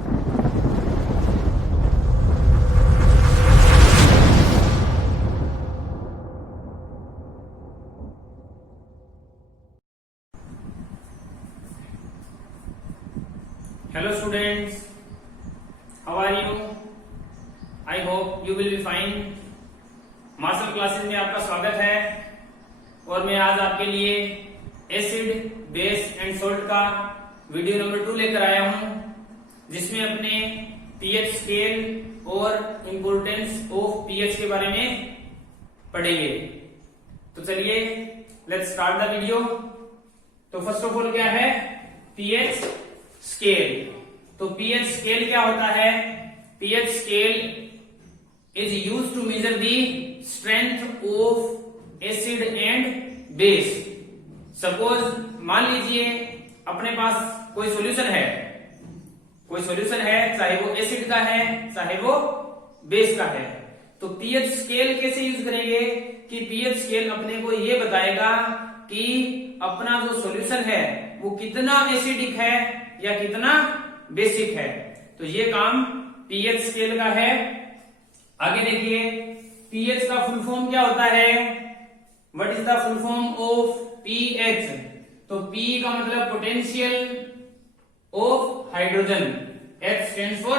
Hello students, how are you? I hope you will be fine. Marshall classes में आपका स्वागत है और मैं आज आपके लिए एसिड, बेस एंड सोल्ट का वीडियो नंबर 2 लेकर आया हूं, जिसमें अपने पीएच स्केल और इम्पोर्टेंस ऑफ पीएच के बारे में पढ़ेंगे। तो चलिए लेट्स स्टार्ट द वीडियो। तो फर्स्ट ऑफ ऑल क्या है पीएच स्केल। तो पीएच स्केल क्या होता है? PH scale is used to measure the strength of acid and base. Suppose मान लीजिए अपने पास कोई सॉल्यूशन है, चाहे वो एसिड का है चाहे वो बेस का है। तो पीएच स्केल कैसे यूज करेंगे कि पीएच स्केल अपने को ये बताएगा कि अपना जो सॉल्यूशन है वो कितना एसिडिक है या कितना बेसिक है। तो ये काम पीएच स्केल का है। आगे देखिए पीएच का फुल फॉर्म क्या होता है? What is the full form of pH? तो पी का मतलब potential of hydrogen, H stands for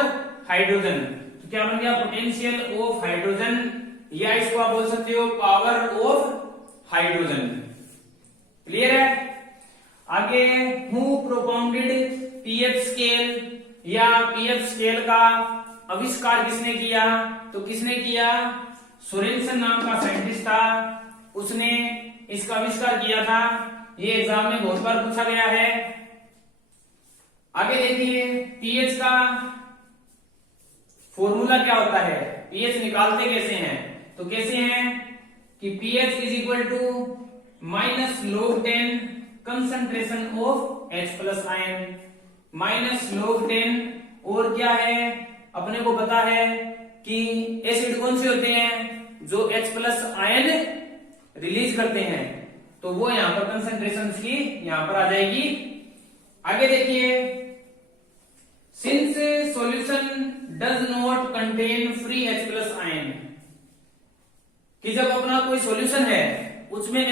hydrogen. तो क्या बन गया? पोटेंशियल ऑफ हाइड्रोजन, या इसको आप बोल सकते हो पावर ऑफ हाइड्रोजन। क्लियर है? आगे हु प्रोपाउंडेड पीएच स्केल, या पीएच स्केल का आविष्कार किसने किया? तो किसने किया? सोरेनसन नाम का साइंटिस्ट था, उसने इसका आविष्कार किया था। ये एग्जाम में बहुत बार पूछा गया है। आगे देखिए पीएच का फॉर्मूला क्या होता है, पीएच निकालते कैसे हैं? तो कैसे हैं कि pH is equal to -log10 concentration of H plus ion, -log10। और क्या है अपने को पता है कि एसिड कौन से होते हैं? जो H प्लस आयन रिलीज करते हैं। तो वो यहां पर कंसंट्रेशन की यहां पर आ जाएगी। आगे देखिए since solution does not contain free H plus ion, कि जब अपना कोई सॉल्यूशन है उसमें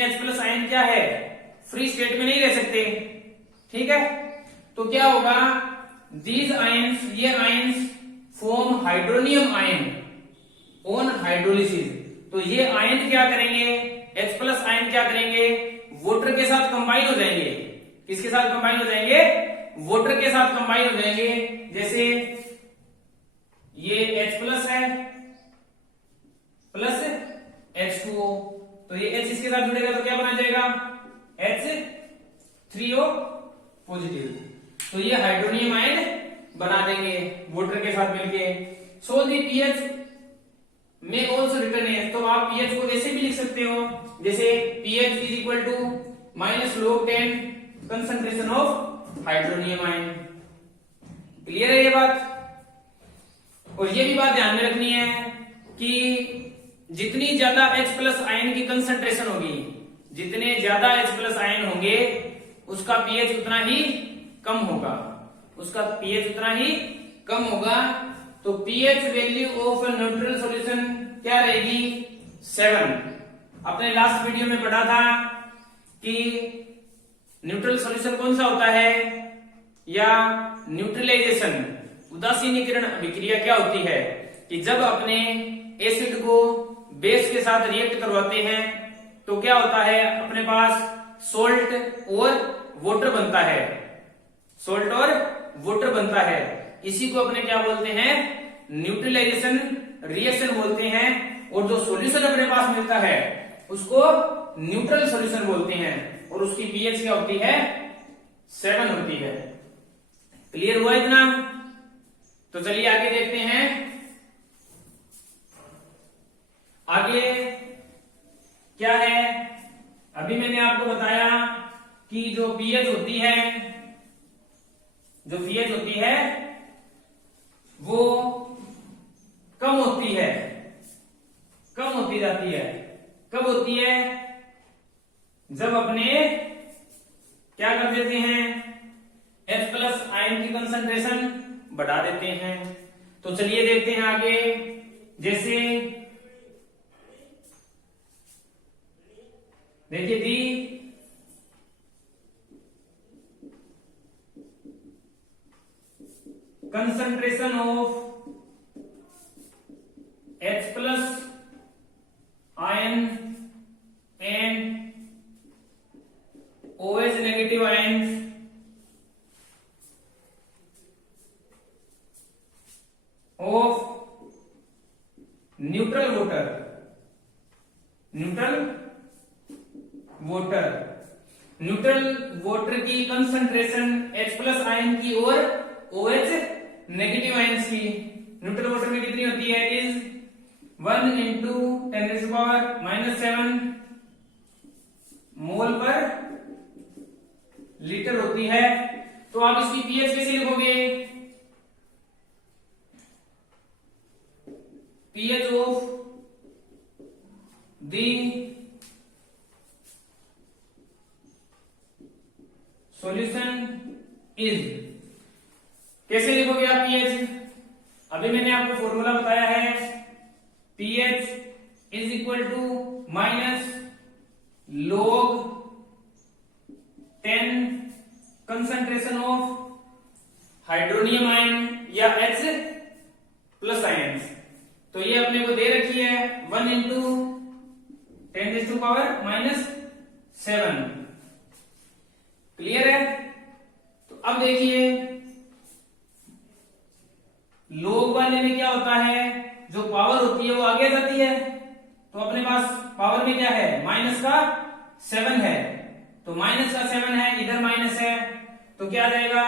H प्लस आयन क्या है? फ्री स्टेट में नहीं रह सकते। ठीक है? तो क्या होगा? दीज आयंस, ये ions form hydronium ion on hydrolysis. तो ये आयन क्या करेंगे? H प्लस आयन क्या करेंगे? वाटर के साथ कंबाइन हो जाएंगे। किसके साथ कंबाइन हो जाएंगे? वाटर के साथ कंबाइन हो जाएंगे। जैसे ये H प्लस है प्लस H2O, तो ये H इसके साथ जुड़ेगा तो क्या बना जाएगा? H3O positive. तो ये हाइड्रोनियम आयन बना देंगे वाटर के साथ मिलके। सो दी पीएच में ऑल्सो रिटर्न है। तो आप पीएच को ऐसे भी लिख सकते हो जैसे pH is equal to -log10 concentration of hydronium ion. Clear है ये बात? और ये भी बात ध्यान में रखनी है कि जितनी ज्यादा H प्लस आयन की कंसंट्रेशन होगी, जितने ज्यादा H प्लस आयन होंगे उसका पीएच उतना ही कम होगा, उसका पीएच उतना ही कम होगा। तो pH value of neutral solution क्या रहेगी? 7। अपने लास्ट वीडियो में पढ़ा था कि न्यूट्रल सॉल्यूशन कौन सा होता है, या न्यूट्रलाइजेशन उदासीनीकरण अभिक्रिया क्या होती है कि जब अपने एसिड को बेस के साथ रिएक्ट करवाते हैं तो क्या होता है? अपने पास सोल्ट और वाटर बनता है, सोल्ट और वाटर बनता है। इसी को अपने क्या बोलते हैं? न्यूट्रलाइजेशन रिएक्शन बोलते हैं। और जो सॉल्यूशन अपने पास मिलता है उसको न्यूट्रल सॉल्यूशन बोलते हैं, और उसकी पीएच क्या होती है? 7 होती है। क्लियर हुआ इतना? तो चलिए आगे देखते हैं। आगे क्या है? अभी मैंने आपको बताया कि जो पीएच होती है वो कम होती है, कम होती जाती है। कब होती है? जब अपने क्या कर देते हैं? H प्लस आयन की कंसंट्रेशन बढ़ा देते हैं। तो चलिए देखते हैं आगे। जैसे देखिए दी concentration of H plus ion and OH negative ions of neutral water की कंसंट्रेशन H प्लस आयन की और OH नेगेटिव आयंस की न्यूट्रल वाटर में कितनी होती है? इज 1 into 10⁻⁻7 मोल पर लीटर होती है। तो आप इसकी पीएच कैसे लिखोगे? PH of the solution is, कैसे लिखोगे आप पीएच? अभी मैंने आपको फॉर्मूला बताया है, pH is equal to minus log 10 concentration of hydronium ion या H प्लस आयंस। तो ये अपने को दे रखी है 1 into 10⁻⁻7। क्लियर है? तो अब देखिए log वाले में क्या होता है, जो पावर होती है वो आगे जाती है। तो अपने पास पावर में क्या है? माइनस का 7 है, तो माइनस का 7 है, इधर माइनस है, तो क्या आ जाएगा?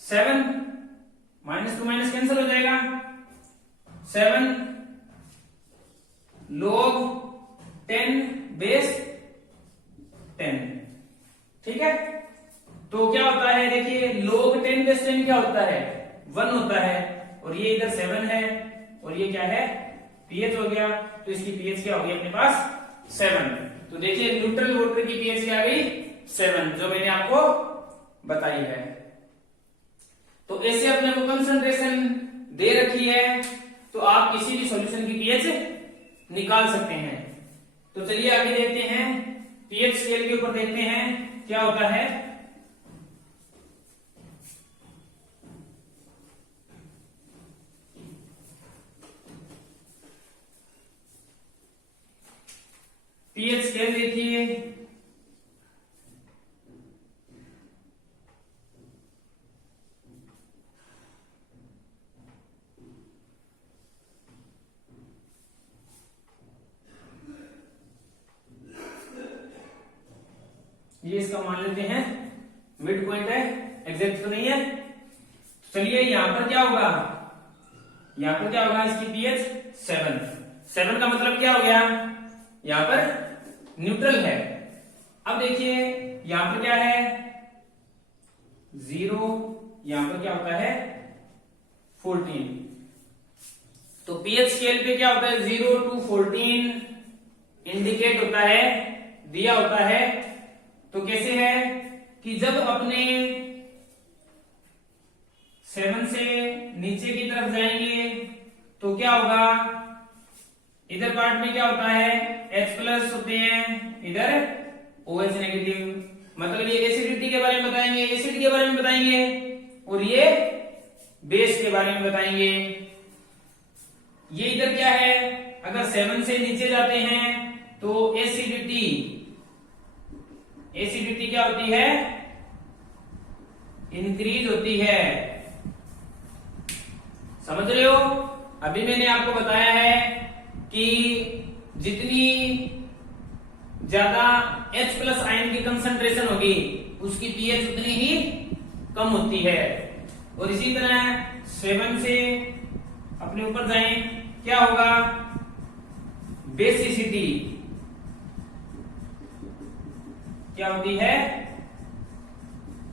7 माइनस टू माइनस कैंसिल हो जाएगा। 7 log 10 बेस 10। ठीक है? तो क्या होता है, देखिए log 10 बेस 10 क्या होता है? 1 होता है, और ये इधर 7 है, और ये क्या है? पीएच हो गया। तो इसकी पीएच क्या होगी अपने पास? 7। तो देखिए न्यूट्रल वाटर की पीएच क्या आ गई? 7, जो मैंने आपको बताई है। तो ऐसे अपने को कंसंट्रेशन दे रखी है, तो आप किसी भी सॉल्यूशन की पीएच निकाल सकते हैं। तो चलिए आगे देखते हैं, पीएच स्केल के ऊपर देखते हैं क्या होता है। पीएच स्केल देखिए, ये इसका मान लेते हैं मिड पॉइंट है, एग्जैक्ट तो नहीं है। चलिए यहां पर क्या होगा? यहां पर क्या होगा? इसकी पीएच 7 का मतलब क्या हो गया? यहां पर न्यूट्रल है। अब देखिए यहां पर क्या है? 0, यहां पर क्या होता है? 14। तो पीएच स्केल पे क्या होता है? 0 to 14 इंडिकेट होता है, दिया होता है। तो कैसे है कि जब अपने 7 से नीचे की तरफ जाएंगे तो क्या होगा? इधर पार्ट में क्या होता है? H प्लस होते हैं, इधर OH नेगेटिव। मतलब ये एसिडिटी के बारे में बताएंगे, एसिड के बारे में बताएंगे, और ये बेस के बारे में बताएंगे। ये इधर क्या है? अगर 7 से नीचे जाते हैं तो एसिडिटी क्या होती है? इंक्रीज होती है। समझ रहे हो? अभी मैंने आपको बताया है कि जितनी ज्यादा H प्लस आयन की कंसंट्रेशन होगी उसकी पीएच उतनी ही कम होती है। और इसी तरह 7 से अपने ऊपर जाएं, क्या होगा? बेसिसिटी क्या होती है?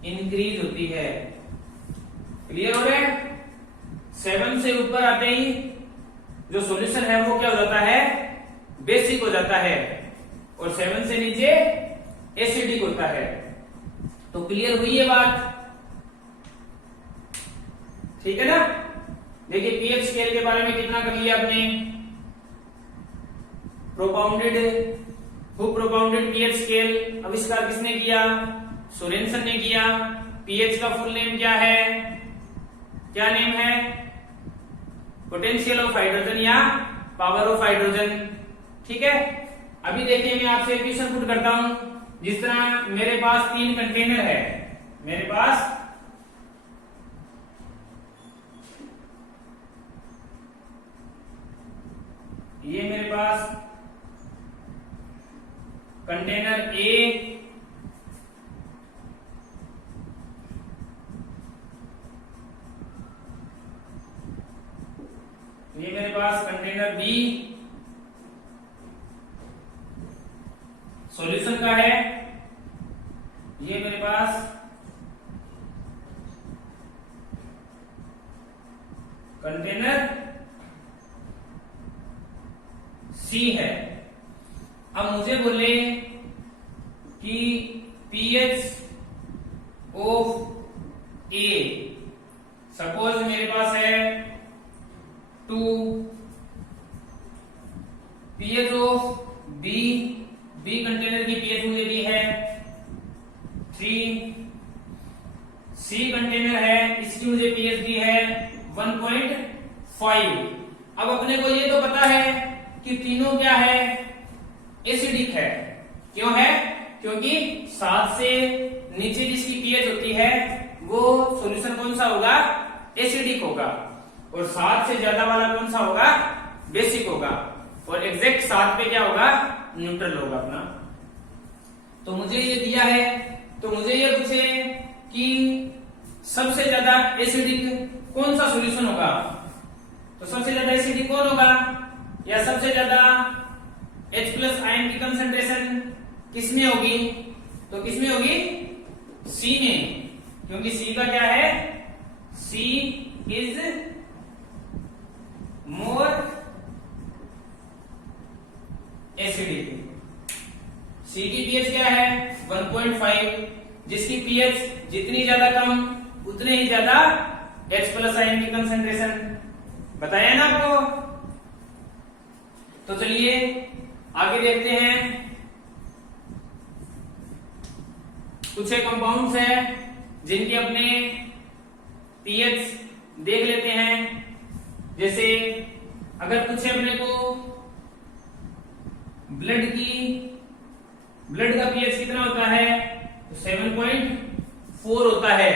इंक्रीज होती है। क्लियर हो रहा है? 7 से ऊपर आते ही जो सॉल्यूशन है वो क्या हो जाता है? बेसिक हो जाता है, और 7 से नीचे एसिडिक होता है। तो क्लियर हुई ये बात? ठीक है ना। देखिए पीएच स्केल के बारे में कितना कर लिया आपने। प्रोपाउंडेड पीएच स्केल आविष्कार किसने किया? सोरेनसन ने किया। पीएच का फुल नेम क्या है? क्या नेम है? पोटेंशियल ऑफ हाइड्रोजन या पावर ऑफ हाइड्रोजन। ठीक है। अभी देखिए मैं आपसे एक क्वेश्चन पुट करता हूं। जिस तरह मेरे पास 3 कंटेनर है, मेरे पास ये मेरे पास कंटेनर ए, ये मेरे पास कंटेनर बी सॉल्यूशन का है, ये मेरे पास कंटेनर सी है। अब मुझे बोले कि पीएच ऑफ ए, सपोज मेरे पास है 2, pH of B, B container की पीएच मुझे दी है 3, सी कंटेनर है इसकी मुझे पीएच दी है 1.5। अब अपने को ये तो पता है कि तीनों क्या है? एसिडिक है। क्यों है? क्योंकि 7 से नीचे जिसकी पीएच होती है वो सॉल्यूशन कौन सा होगा? एसिडिक होगा। और 7 से ज्यादा वाला कौन सा होगा? बेसिक होगा। और एग्जैक्ट 7 पे क्या होगा? न्यूट्रल होगा अपना। तो मुझे ये दिया है, तो मुझे ये पूछे कि सबसे ज्यादा एसिडिक कौन सा सॉल्यूशन होगा? तो सबसे ज्यादा एसिडिक कौन होगा? या सबसे ज्यादा H+ आयन की कंसंट्रेशन किसमें होगी? तो किसमें होगी? सी में, क्योंकि सी का क्या है? सी इज मोर एसिडिक। सी की पीएच क्या है? 1.5, जिसकी पीएच जितनी ज्यादा कम उतने ही ज्यादा H+ आयन की कंसंट्रेशन। बताया ना आपको। तो चलिए आगे देखते हैं। कुछ कंपाउंड्स हैं जिनके अपने पीएच देख लेते हैं। जैसे अगर पूछे अपने को ब्लड का पीएच कितना होता है? तो 7.4 होता है।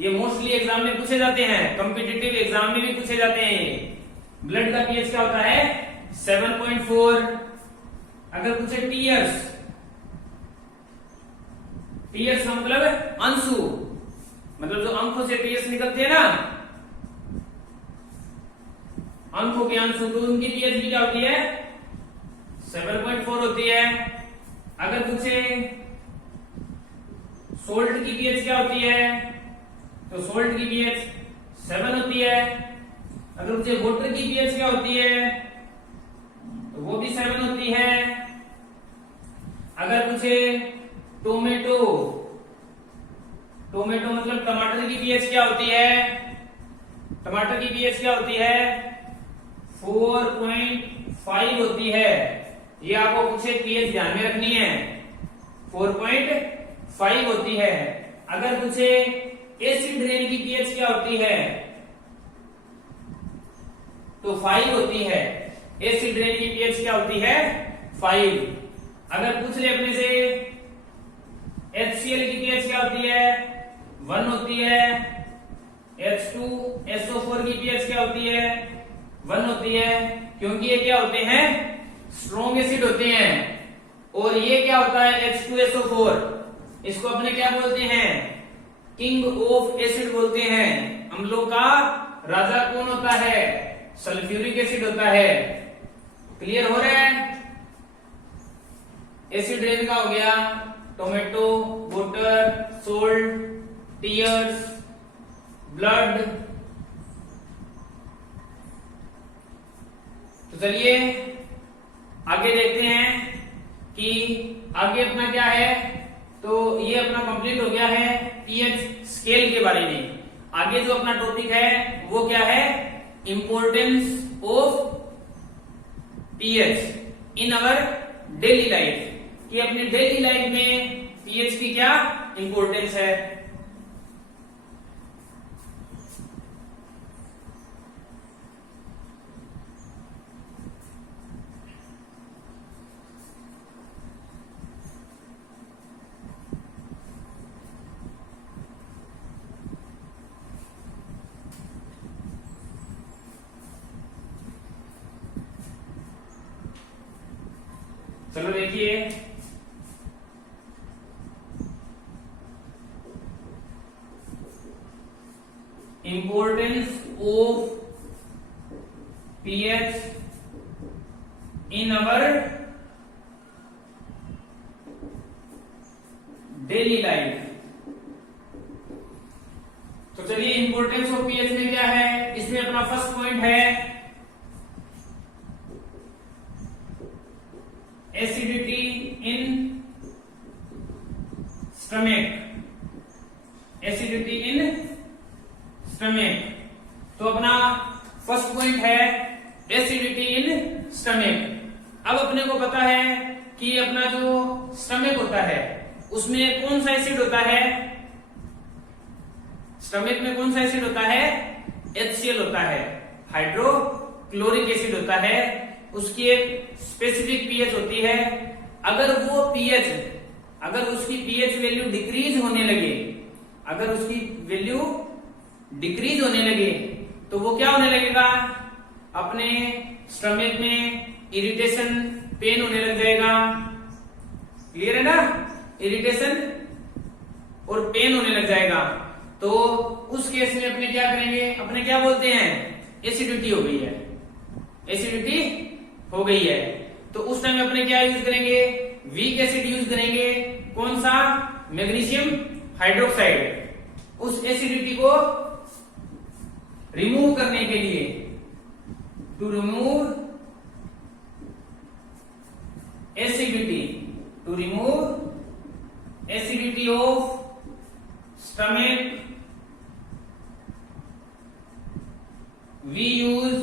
ये मोस्टली एग्जाम में पूछे जाते हैं, कॉम्पिटिटिव एग्जाम में भी पूछे जाते हैं। ब्लड का पीएच क्या होता है? 7.4। अगर पूछे टीयर्स, टीयर्स का मतलब अंशु, मतलब जो आंखों से टीयर्स निकलते हैं ना, आंखों के अंशु, तो उनकी पीएच भी क्या होती है? 7.4 होती है। अगर पूछे सोल्ट की पीएच क्या होती है? तो सोल्ट की पीएच 7 होती है। अगर पूछे वाटर की पीएच क्या होती है? तो वो भी 7 होती है। अगर पूछे टोमेटो, टोमेटो मतलब टमाटर की पीएच क्या होती है? टमाटर की पीएच क्या होती है? 4.5 होती है। ये आपको पूछे पीएच ध्यान में रखनी है, 4.5 होती है। अगर पूछे एसिड रेन की पीएच क्या होती है? तो 5 होती है। एसिड रेन की पीएच क्या होती है? 5। अगर पूछ ले अपने से HCl की पीएच क्या होती है? 1 होती है। H2SO4 की पीएच क्या होती है? 1 होती है। क्योंकि ये क्या होते हैं? स्ट्रॉन्ग एसिड होते हैं। और ये क्या होता है? H2SO4, इसको अपने क्या बोलते हैं? किंग ऑफ एसिड बोलते हैं। अम्लों का राजा कौन होता है? सल्फ्यूरिक एसिड होता है। क्लियर हो रहा है? एसिड रेन का हो गया tomato, water, salt, tears, blood. तो चलिए आगे देखते हैं कि आगे अपना क्या है। तो ये अपना कंप्लीट हो गया है पीएच स्केल के बारे में। आगे जो अपना टॉपिक है वो क्या है, importance of pH in our daily life, कि अपनी डेली लाइफ में पीएच की क्या इंपॉर्टेंस है। चलो देखिए, importance of pH in our daily life. तो चलिए, इंपॉर्टेंस ऑफ पीएच में क्या है, इसमें अपना फर्स्ट पॉइंट है acidity in stomach, acidity in stomach. तो अपना फर्स्ट पॉइंट है एसिडिटी इन स्टमक। अब अपने को पता है कि अपना जो स्टमक होता है उसमें कौन सा एसिड होता है, स्टमक में कौन सा एसिड होता है, HCl होता है, हाइड्रोक्लोरिक एसिड होता है। उसकी एक स्पेसिफिक पीएच होती है। अगर वो पीएच, अगर उसकी पीएच वैल्यू डिक्रीज होने लगे, अगर उसकी वैल्यू डिक्रीज होने लगे तो वो क्या होने लगेगा, अपने स्टमक में इरिटेशन, पेन होने लग जाएगा। क्लियर है ना, इरिटेशन और पेन होने लग जाएगा। तो उस केस में अपने क्या करेंगे, अपने क्या बोलते हैं, एसिडिटी हो गई है, एसिडिटी हो गई है। तो उस टाइम अपने क्या यूज करेंगे, वीक एसिड यूज करेंगे। कौन सा, मैग्नीशियम हाइड्रोक्साइड। उस एसिडिटी को रिमूव करने के लिए, to remove acidity, to remove acidity of stomach, we use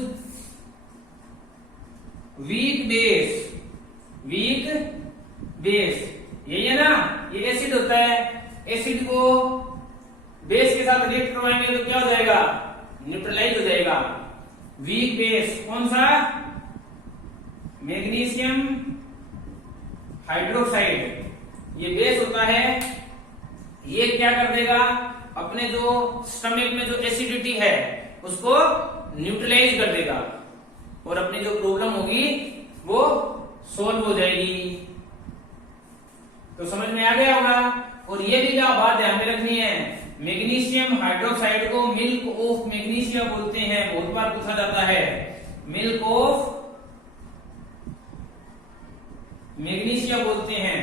weak base, weak base, यही है ना, ये एसिड होता है। एसिड को बेस के साथ रिएक्ट करवाएंगे तो क्या हो जाएगा, न्यूट्रलाइज हो जाएगा। वीक बेस कौन सा, मैग्नीशियम हाइड्रोक्साइड, ये बेस होता है। ये क्या कर देगा, अपने जो स्टमक में जो एसिडिटी है उसको न्यूट्रलाइज कर देगा और अपनी जो प्रॉब्लम होगी वो सॉल्व हो जाएगी। तो समझ में आ गया होगा। और ये भी क्या बात ध्यान में रखनी है, मैग्नीशियम हाइड्रोक्साइड को मिल्क ऑफ मैग्नीशिया बोलते हैं, बहुत बार पूछा जाता है, मिल्क ऑफ मैग्नीशिया बोलते हैं,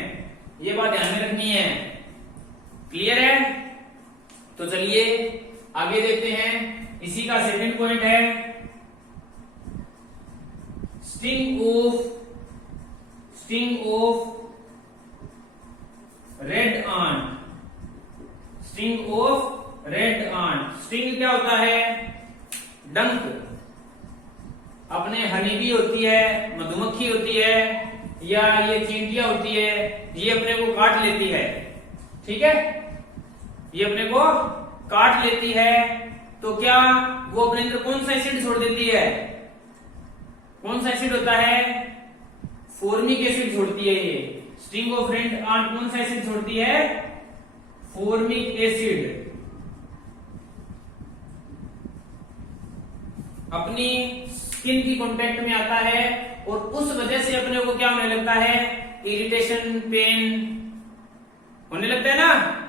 ये बात ध्यान में रखनी है। क्लियर है। तो चलिए आगे देखते हैं, इसी का सेकंड पॉइंट है sting of red ant, sting of red ant. Sting क्या होता है, डंक। अपने हनीबी होती है, मधुमक्खी होती है, या ये चींटियां होती है, ये अपने को काट लेती है। ठीक है, ये अपने को काट लेती है तो क्या वो अपने अंदर कौन सा एसिड छोड़ देती है, कौन सा एसिड होता है, फॉर्मिक एसिड छोड़ती है। ये स्टिंग ऑफ रेड आंट कौन सा एसिड छोड़ती है, फॉर्मिक एसिड। अपनी स्किन की कांटेक्ट में आता है और उस वजह से अपने को क्या होने लगता है, इरिटेशन, पेन होने लगता है ना,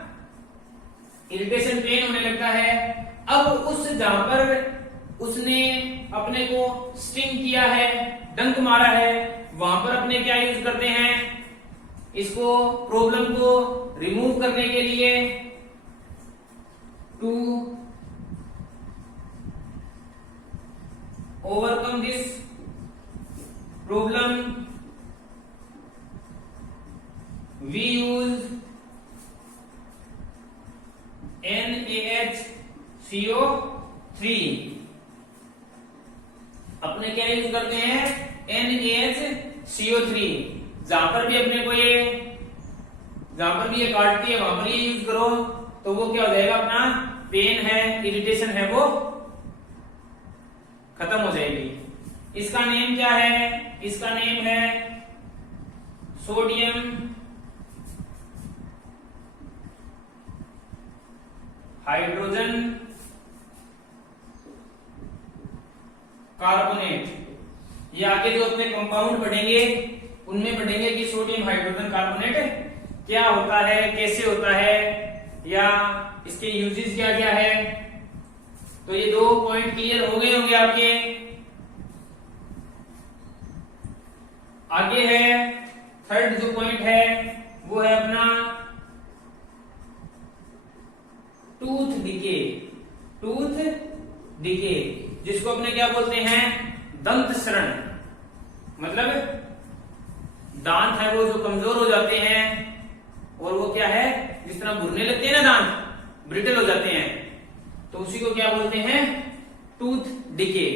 इरिटेशन, पेन होने लगता है। अब उस जहां पर उसने अपने को स्टिंग किया है, डंक मारा है, वहां पर अपने क्या यूज करते हैं, इसको प्रॉब्लम को रिमूव करने के लिए, to overcome this problem we use NaHCl CO3। अपने क्या यूज करते हैं, NaHCO3। जहां पर भी अपने को ये काटती है वहां पर ये यूज करो तो वो क्या हो जाएगा, अपना पेन है, इरिटेशन है, वो खत्म हो जाएगी। इसका नेम क्या है, इसका नेम है सोडियम हाइड्रोजन कार्बोनेट। ये आगे जो अपने कंपाउंड पढ़ेंगे उनमें पढ़ेंगे कि सोडियम हाइड्रोजन कार्बोनेट क्या होता है, कैसे होता है, या इसके यूजेस क्या क्या है। तो ये 2 पॉइंट क्लियर हो गए होंगे आपके। आगे है थर्ड जो पॉइंट है वो है अपना टूथ डिके। टूथ डिके जिसको अपने क्या बोलते हैं, दंत शरण। मतलब दांत है वो जो कमजोर हो जाते हैं और वो क्या है, जिस तरह भुरने लगते हैं ना, दांत ब्रिटल हो जाते हैं, तो उसी को क्या बोलते हैं, टूथ डिके।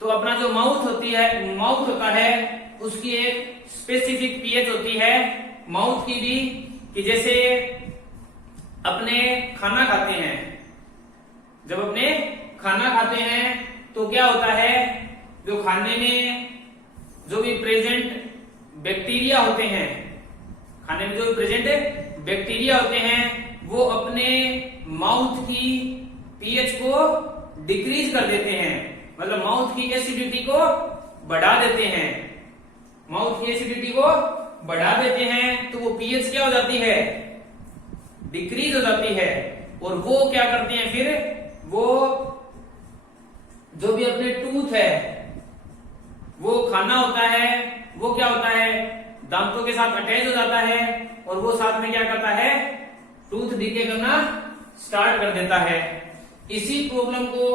तो अपना जो माउथ होता है उसकी एक स्पेसिफिक पीएच होती है माउथ की भी, कि जैसे अपने खाना खाते हैं, जब अपने खाना खाते हैं तो क्या होता है, जो खाने में जो भी प्रेजेंट बैक्टीरिया होते हैं, खाने में जो भी प्रेजेंट बैक्टीरिया होते हैं वो अपने माउथ की पीएच को डिक्रीज कर देते हैं। मतलब माउथ की एसिडिटी को बढ़ा देते हैं। माउथ की एसिडिटी को बढ़ा देते हैं तो वो पीएच क्या हो जाती है, डिक्रीज हो जाती है। और वो क्या करते हैं फिर, वो जो भी अपने टूथ है, वो खाना होता है, वो क्या होता है, दांतों के साथ अटैच हो जाता है और वो साथ में क्या करता है, टूथ डिके करना स्टार्ट कर देता है। इसी प्रॉब्लम को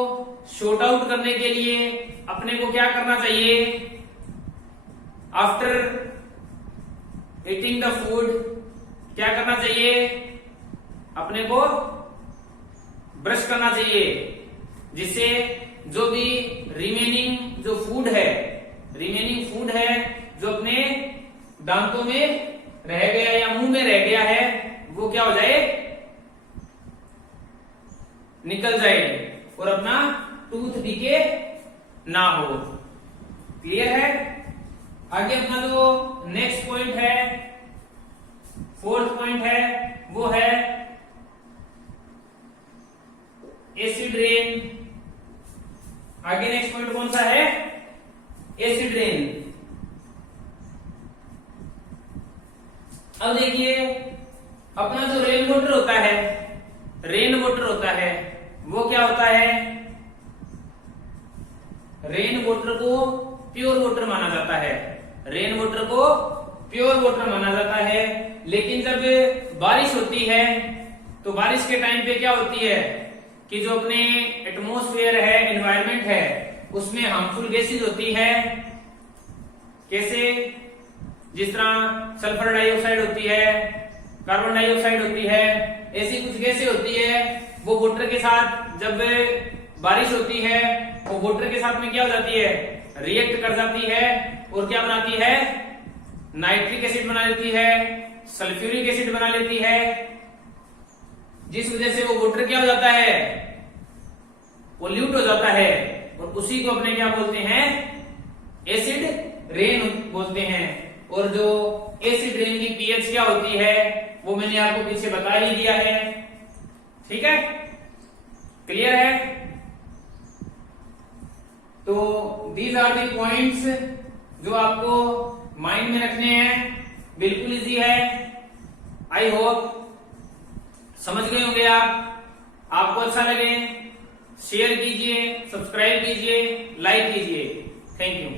शॉर्ट आउट करने के लिए अपने को क्या करना चाहिए, आफ्टर ईटिंग द फूड क्या करना चाहिए, अपने को ब्रश करना चाहिए, जिससे जो भी रिमेनिंग जो फूड है जो अपने दांतों में रह गया या मुंह में रह गया है वो क्या हो जाए, निकल जाए और अपना टूथ डिके ना हो। क्लियर है। आगे अपना जो नेक्स्ट पॉइंट है, फोर्थ पॉइंट है, वो है एसिड रेन। आगे नेक्स्ट पॉइंट कौन सा है, एसिड रेन। अब देखिए अपना जो रेन वाटर होता है वो क्या होता है, रेन वाटर को प्योर वाटर माना जाता है। रेन वाटर को प्योर वाटर माना जाता है, लेकिन जब बारिश होती है तो बारिश के टाइम पे क्या होती है कि जो अपने एटमॉस्फेयर है, एनवायरनमेंट है, उसमें हार्मफुल गैसेज होती है। कैसे, जिस तरह सल्फर डाइऑक्साइड होती है, कार्बन डाइऑक्साइड होती है, ऐसी कुछ गैसें होती है। वो वाटर के साथ जब बारिश होती है वो वाटर के साथ में क्या हो जाती है, रिएक्ट कर जाती है और क्या बनाती है, नाइट्रिक एसिड बना लेती है, सल्फ्यूरिक एसिड बना लेती है, जिस वजह से वो वाटर क्या हो जाता है, पोल्यूट हो जाता है। और उसी को अपने क्या बोलते हैं, एसिड रेन बोलते हैं। और जो एसिड रेन की पीएच क्या होती है वो मैंने आपको पीछे बता ही दिया है। ठीक है, क्लियर है। तो दीज आर दी पॉइंट्स जो आपको माइंड में रखने हैं, बिल्कुल इजी है। आई होप समझ गए होंगे आप। आपको अच्छा लगे शेयर कीजिए, सब्सक्राइब कीजिए, लाइक कीजिए। Thank you.